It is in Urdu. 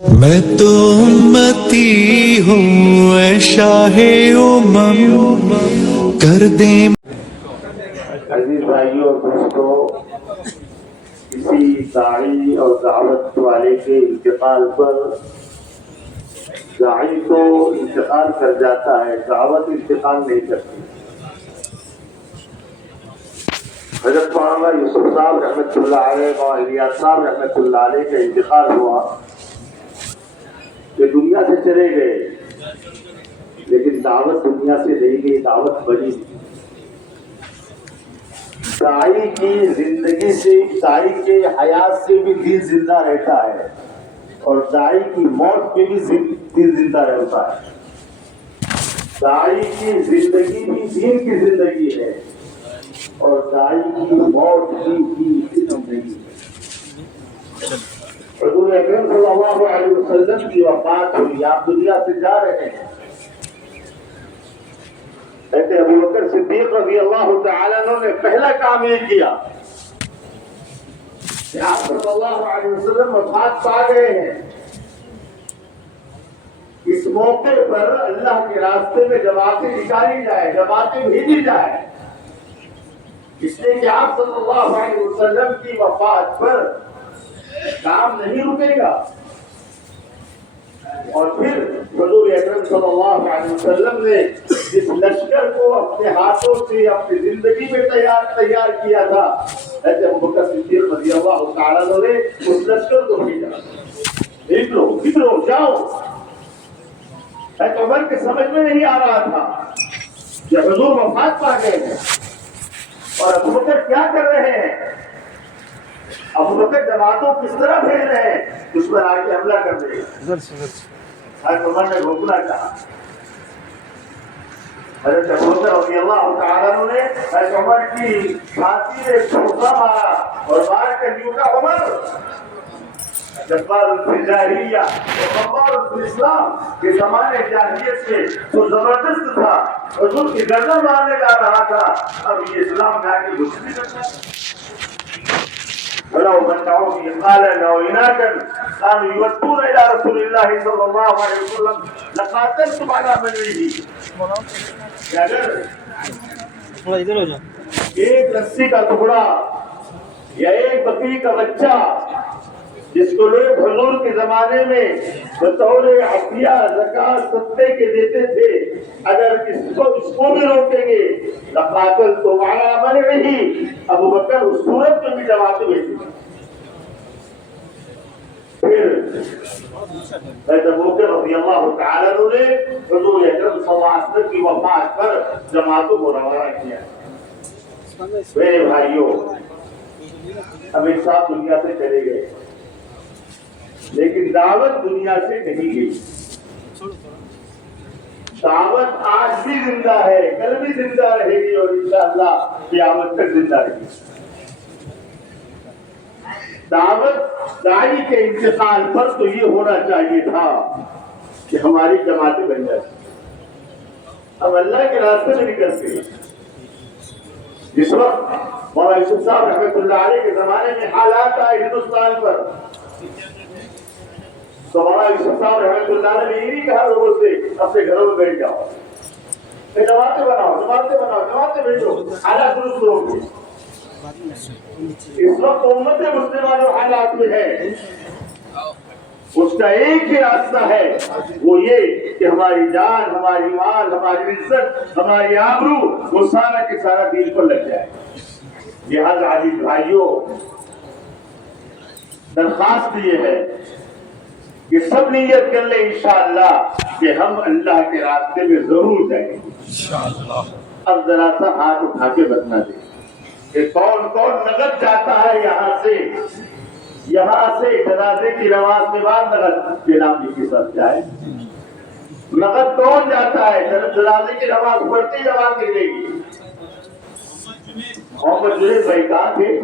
میں تو امتی ہوں اے شاہ امم کر دیں. عزیز بھائیوں اور دوستوں، کسی داعی اور دعوت والے کے انتقال پر داعی تو انتقال کر جاتا ہے، دعوت انتقال نہیں کرتی. حضرت مولانا یوسف صاحب رحمۃ اللہ علیہ اور الیاس صاحب رحمۃ اللہ علیہ کا انتقال ہوا کہ دنیا سے چلے گئے، لیکن دعوت دنیا سے نہیں گئی، دعوت بنی. داعی کی زندگی سے، داعی کے حیات سے بھی دین زندہ رہتا ہے، اور داعی کی موت پہ بھی دین زندہ رہتا ہے. داعی کی زندگی بھی دین کی زندگی ہے، اور داعی کی موت بھی دین کی زندگی ہے. حضور اکرم صلی اللہ علیہ وسلم کی وفات ہوئی، آپ دنیا سے جا رہے ہیں. کہتے ابو بکر صدیق رضی اللہ تعالیٰ عنہ نے پہلا کام یہ کیا کہ آپ صلی اللہ علیہ وسلم وفات پا گئے ہیں، اس موقع پر اللہ کے راستے میں جماعتیں نکالی جائے، جماعتیں بھیجی جائے، اس لیے کہ آپ صلی اللہ علیہ وسلم کی وفات پر کام نہیں رکے گا. اور پھر حضور اکرم صلی اللہ علیہ وسلم نے جس لشکر کو اپنے ہاتھوں سے اپنی زندگی میں تیار کیا تھا، ایسے ابو بکر صدیق رضی اللہ تعالیٰ عنہ نے اس لشکر کو بھیجا. نکلو جاؤ. عمر کے سمجھ میں نہیں آ رہا تھا کہ حضور وفات پا گئے ہیں اور ابو بکر کیا کر رہے ہیں. ابو بکر جماعتوں کس طرح بھیج رہے ہیں، دشمن آ کے حملہ کر دے گا. عمر نے روکنا چاہا. حضرت ابو بکر رضی اللہ تعالیٰ عنہ نے حضرت عمر کی چھاتی میں ٹھوکا مارا اور مار کر یوں کہا، عمر جبار فی الجاہلیہ وغفار فی الاسلام، کہ زمانے جاہلیت سے تو زبردست تھا، حضور کی گردن مارنے جا رہا تھا، اب یہ اسلام میں آ کے کچھ نہیں کرتا. ولو منعوني قالا او عنادا كانوا يودون الى رسول الله صلى الله عليه وسلم لقاتلتم على منعه. اگر ایک رسی کا ٹکڑا یا ایک بکری کا بچہ جس کو لوگ حضور کے زمانے میں بطور عطیہ زکات صدقے کے دیتے تھے، اگر اس کو بھی روکیں گے لقاتلتم علی منعه، ابو بکر اس صورت میں بھی جماعتیں بھیجی. پھر حضرت ابو بکر رضی اللہ تعالیٰ عنہ نے حضور اکرم صلی اللہ علیہ وسلم کی وفات پر جماعتوں کو روانہ کیا. میرے بھائیوں، ہم ایک ساتھ دنیا سے چلے گئے، لیکن دعوت دنیا سے نہیں گئی. دعوت آج بھی زندہ ہے، کل بھی زندہ رہے گی، اور انشاءاللہ قیامت تک زندہ رہے گی. دعوت داعی کے انتقال پر تو یہ ہونا چاہیے تھا کہ ہماری جماعتیں بن جاتی. اب اللہ کے راستے میں نکلتے. جس وقت مولانا یوسف صاحب رحمۃ اللہ علیہ کے زمانے میں حالات آئے ہندوستان پر، تو مولانا یوسف صاحب رحمۃ اللہ علیہ نے یہ نہیں کہا لوگوں سے اپنے گھروں میں بیٹھ جاؤ، جماعتیں بناؤ، جماعتیں بھیجو، حالات درست ہوں گے. اس وقت امت مسلمہ جو حالات میں ہے، اس کا ایک ہی راستہ ہے، وہ یہ کہ ہماری جان، ہماری مال، ہماری عزت، ہماری آبرو، وہ سارا کے سارا دین پر لگ جائے. لہذا عزیز بھائیوں، درخواست یہ ہے کہ سب نیت کر لیں انشاءاللہ کہ ہم اللہ کے راستے میں ضرور جائیں گے انشاءاللہ. اب ذرا سا ہاتھ اٹھا کے بتنا دیں کہ کون کون نقد جاتا ہے یہاں سے جنازے کی نماز کے بعد نقد کے نام جی کے ساتھ جائے. نقد کون جاتا ہے جنازے کی نماز پڑھتے جواب دے گی. محمد جنید بھائی کہاں تھے؟